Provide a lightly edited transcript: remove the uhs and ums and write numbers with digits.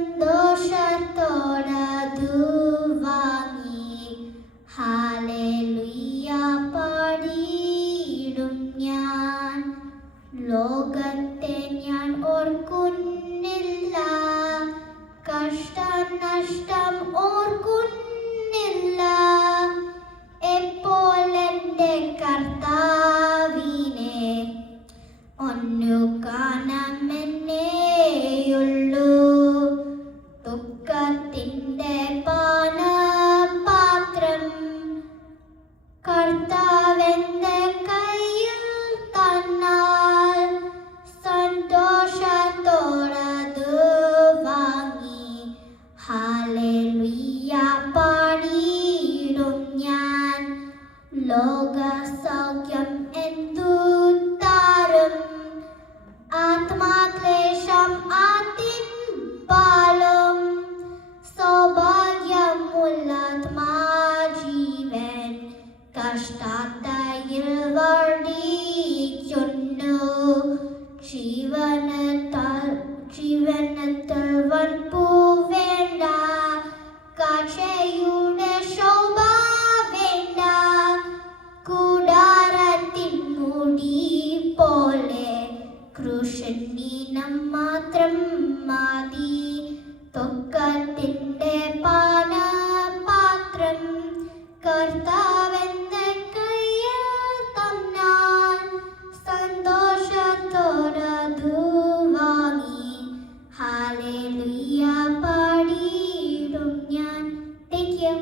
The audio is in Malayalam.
സന്തോഷത്തോടതു വാങ്ങി ഹല്ലേലൂയ പാടിയിടും ഞാൻ. ലോകത്തെ ഞാൻ ഓർക്കുന്നില്ല, കഷ്ടനഷ്ടം ഓർക്കുന്നില്ല. എപ്പോൾ എൻ്റെ കർത്താവിനെ ഒന്നു കാണാമെന്നേയുള്ളൂ. ദുഃഖത്തിൻ്റെ പാനപാത്രം കർത്താവിൻ്റെ കയ്യിൽ തന്നാൽ സന്തോഷത്തോടതു വാങ്ങി ഹല്ലേലൂയ പാടിയിടും ഞാൻ. ലോകസൗഖ്യം എന്തു താരും, ആത്മാക്ലേശം ആത്തിൻപാലും. സൗഭാഗ്യമുള്ളാത്മാജീവൻ കഷ്ടതയിൽ വർദ്ധിക്കുന്നു. ജീവനത്തിൽ വൻപു വേണ്ട, കാഴ്ചയുടെ ശോഭ വേണ്ട. കൂടാരത്തിൻ മുടി പോലെ കൃഷ്ണീനം മാത്രം മതി. ദുഃഖത്തിൻ്റെ പാനപാത്രം കർത്താവിൻ്റെ കയ്യിൽ തന്നാൽ സന്തോഷത്തോടതു വാങ്ങി ഹല്ലേലൂയ പാടിയിടും ഞാൻ. Thank you.